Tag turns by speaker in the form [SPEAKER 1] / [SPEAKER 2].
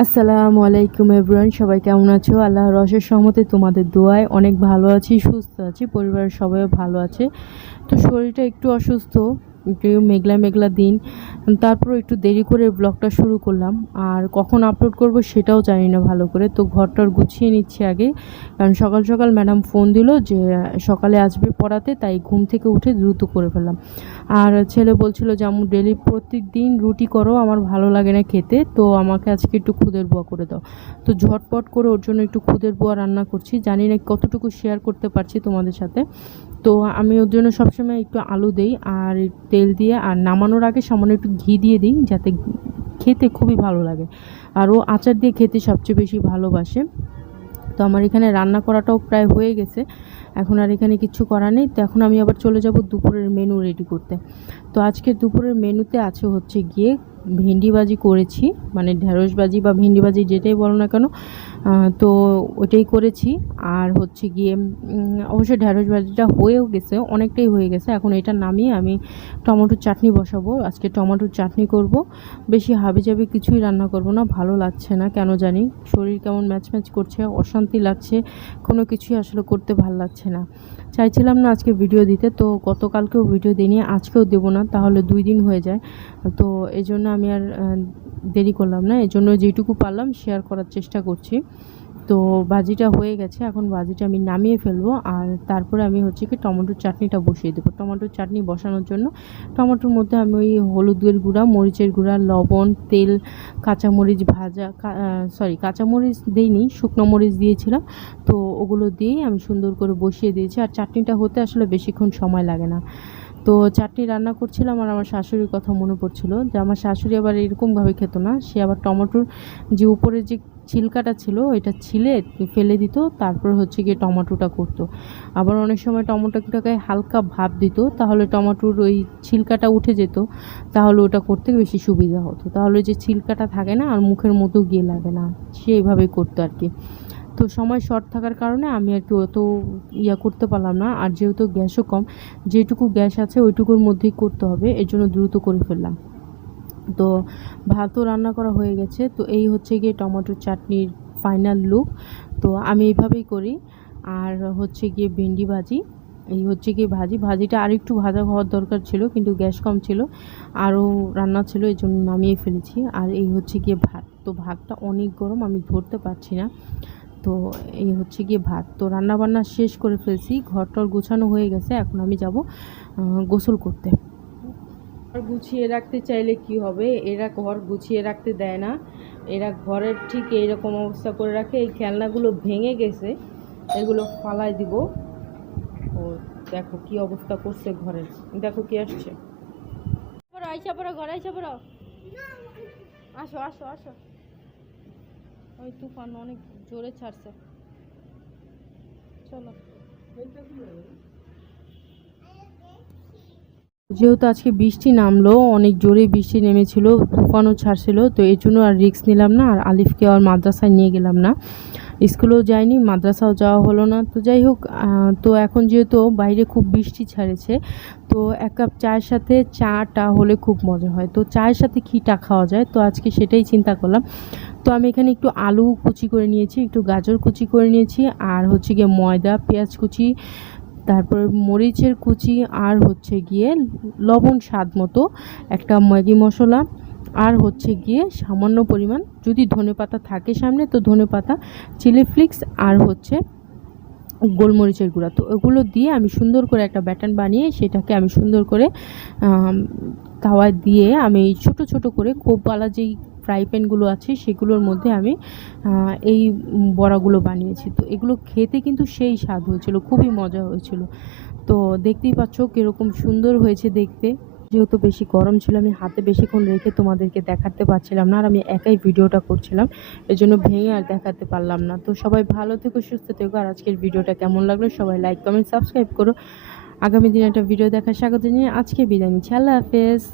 [SPEAKER 1] আসসালামু আলাইকুম এব্রান সবাই কেমন আছো? আল্লাহ রসের সহমতে তোমাদের দোয়ায় অনেক ভালো আছি, সুস্থ আছি, পরিবারের সবাই ভালো আছে। তো শরীরটা একটু অসুস্থ, একটু মেঘলা মেঘলা দিন। তারপর একটু দেরি করে ব্লগটা শুরু করলাম। আর কখন আপলোড করব সেটাও জানি না ভালো করে। তো ঘরটার গুছিয়ে নিচ্ছি আগে। কারণ সকাল সকাল ম্যাডাম ফোন দিল যে, সকালে আসবে পড়াতে, তাই ঘুম থেকে উঠে দ্রুত করে ফেললাম। আর ছেলে বলছিল যে আমু ডেলি প্রত্যেক দিন রুটি করো, আমার ভালো লাগে না খেতে। তো আমাকে আজকে একটু খুদের বুয়া করে দাও। তো ঝটপট করে ওর জন্য একটু খুদের বোয়া রান্না করছি। জানি না কতটুকু শেয়ার করতে পারছি তোমাদের সাথে। তো আমি ওর জন্য সবসময় একটু আলু দিই, আর তেল দিয়ে, আর নামানোর আগে সামান্য একটু ঘি দিয়ে দিই, যাতে খেতে খুবই ভালো লাগে। আর ও আচার দিয়ে খেতে সবচেয়ে বেশি ভালোবাসে। তো আমার এখানে রান্না করাটাও প্রায় হয়ে গেছে। এখন আর এখানে কিছু করার নেই। তো এখন আমি আবার চলে যাব দুপুরের মেনু রেডি করতে। তো আজকে দুপুরের মেনুতে আছে হচ্ছে গিয়ে ভেন্ডি ভাজি করেছি মানে ঢেঁড়স ভাজি বা ভেন্ডি ভাজি যেটাই বলো না কেন তো ওটাই করেছি। আর হচ্ছে গিয়ে অবশ্যই ঢেঁড়স ভাজিটা হয়েও গেছে, অনেকটাই হয়ে গেছে। এখন এটা নামিয়ে আমি টমেটোর চাটনি বসাবো। আজকে টমেটোর চাটনি করব। বেশি হাবি হাবিজাবি কিছুই রান্না করব না, ভালো লাগছে না, কেন জানি? শরীর কেমন ম্যাচ ম্যাচ করছে, অশান্তি লাগছে, কোনো কিছুই আসলে করতে ভালো লাগছে না। চাইছিলাম না আজকে ভিডিও দিতে, তো গতকালকেও ভিডিও দিইনি, আজকেও দেবো না, তাহলে দুই দিন হয়ে যায়। তো এই জন্য আমি আর দেরি করলাম না। এই জন্য যেটুকু পারলাম শেয়ার করার চেষ্টা করছি। তো ভাজিটা হয়ে গেছে। এখন ভাজিটা আমি নামিয়ে ফেলব। আর তারপরে আমি হচ্ছে কি টমেটোর চাটনিটা বসিয়ে দেবো। টমেটোর চাটনি বসানোর জন্য টমেটোর মধ্যে আমি ওই হলুদের গুঁড়া, মরিচের গুঁড়া, লবণ, তেল, কাঁচামরিচ ভাজা সরি কাঁচামরিচ দিইনি, শুকনো মরিচ দিয়েছিলাম। তো ওগুলো দিয়েই আমি সুন্দর করে বসিয়ে দিয়েছি। আর চাটনিটা হতে আসলে বেশিক্ষণ সময় লাগে না। তো চাটনি রান্না করছিলাম আর আমার শাশুড়ির কথা মনে পড়ছিল যে আমার শাশুড়ি আবার এরকমভাবে খেত না। সে আবার টমেটোর যে উপরে যে ছিলকাটা ছিল এটা ছিলে ফেলে দিত, তারপর হচ্ছে গিয়ে টমেটোটা করতো। আবার অনেক সময় টমেটোটাকে হালকা ভাব দিত, তাহলে টমেটোর ওই ছিলকাটা উঠে যেত, তাহলে ওটা করতে বেশি সুবিধা হতো। তাহলে যে ছিলকাটা থাকে না আর মুখের মতো গিয়ে লাগে না, সে এইভাবেই করতো আর কি। তো সময় শর্ট থাকার কারণে আমি আর কি অত ইয়া করতে পারলাম না। আর যেহেতু গ্যাসও কম, যেটুকু গ্যাস আছে ওইটুকুর মধ্যেই করতে হবে, এর জন্য দ্রুত করে ফেললাম। তো ভাতও রান্না করা হয়ে গেছে। তো এই হচ্ছে গিয়ে টমেটোর চাটনির ফাইনাল লুক তো আমি এইভাবেই করি। আর হচ্ছে গিয়ে ভেন্ডি ভাজি। এই হচ্ছে গিয়ে ভাজি। ভাজিটা আর একটু ভাজা হওয়ার দরকার ছিল, কিন্তু গ্যাস কম ছিল। আরও রান্না ছিল এই জন্য নামিয়ে ফেলেছি। আর এই হচ্ছে গিয়ে ভাত। তো ভাতটা অনেক গরম, আমি ধরতে পারছি না। তো এই হচ্ছে গিয়ে ভাত। তো রান্নাবান্না শেষ করে ফেলছি, ঘরটর গোছানো হয়ে গেছে, এখন আমি যাব গোসল করতে। গুছিয়ে রাখতে চাইলে কি হবে? এরা ঘর গুছিয়ে রাখতে দেয় না। এরা ঘরের ঠিক এইরকম অবস্থা করে রাখে, এই খেলনাগুলো ভেঙে গেছে, এগুলো ফালাই দিব। ও, দেখো কি অবস্থা করছে ঘরের দেখো কি আসছে। আইসা পড়ো, ঘরে আইসা পড়ো। আসো আসো আসো। ওই তুফান অনেক জোরে ছাড়ছে। চলো। যেহেতু আজকে বৃষ্টি নামলো, অনেক জোরে বৃষ্টি নেমেছিল, তুফানও ছাড়ছিল, তো এই জন্য আর রিক্স নিলাম না, আর আলিফকে আর মাদ্রাসায় নিয়ে গেলাম না। স্কুলেও যায়নি মাদ্রাসাও যাওয়া হলো না। তো যাই হোক তো এখন যেহেতু বাইরে খুব বৃষ্টি ছাড়েছে, তো এক কাপ চায়ের সাথে চাটা হলে খুব মজা হয়। তো চায়ের সাথে কীটা খাওয়া যায়? তো আজকে সেটাই চিন্তা করলাম। তো আমি এখানে একটু আলু কুচি করে নিয়েছি, একটু গাজর কুচি করে নিয়েছি, আর হচ্ছে গিয়ে ময়দা, পেঁয়াজ কুচি, তারপর মরিচের কুচি, আর হচ্ছে গিয়ে লবণ স্বাদ মতো একটা ম্যাগি মশলা, আর হচ্ছে গিয়ে সামান্য পরিমাণ যদি ধনে পাতা থাকে সামনে, তো ধনে পাতা, চিলি ফ্লিক্স, আর হচ্ছে গোলমরিচের গুঁড়া। তো ওগুলো দিয়ে আমি সুন্দর করে একটা ব্যাটান বানিয়ে সেটাকে আমি সুন্দর করে তাওয়ায় দিয়ে আমি ছোট ছোট করে কোপওয়ালা যেই ফ্রাই প্যানগুলো আছে, সেগুলোর মধ্যে আমি এই বড়াগুলো বানিয়েছি। তো এগুলো খেতে কিন্তু সেই স্বাদ হয়েছিল, খুবই মজা হয়েছিল। তো দেখতেই পাচ্ছ কীরকম সুন্দর হয়েছে দেখতে। যেহেতু বেশি গরম ছিল, আমি হাতে বেশিক্ষণ রেখে তোমাদেরকে দেখাতে পারছিলাম না, আর আমি একাই ভিডিওটা করছিলাম এই জন্য ভেঙে আর দেখাতে পারলাম না। তো সবাই ভালো থেকো, সুস্থ থেকো, আর আজকের ভিডিওটা কেমন লাগল সবাই লাইক, কমেন্ট, সাবস্ক্রাইব করো। আগামী দিনে একটা ভিডিও দেখার স্বাগত জানিয়ে আজকে বিদায় নিচ্ছি। আল্লাহ হাফেজ।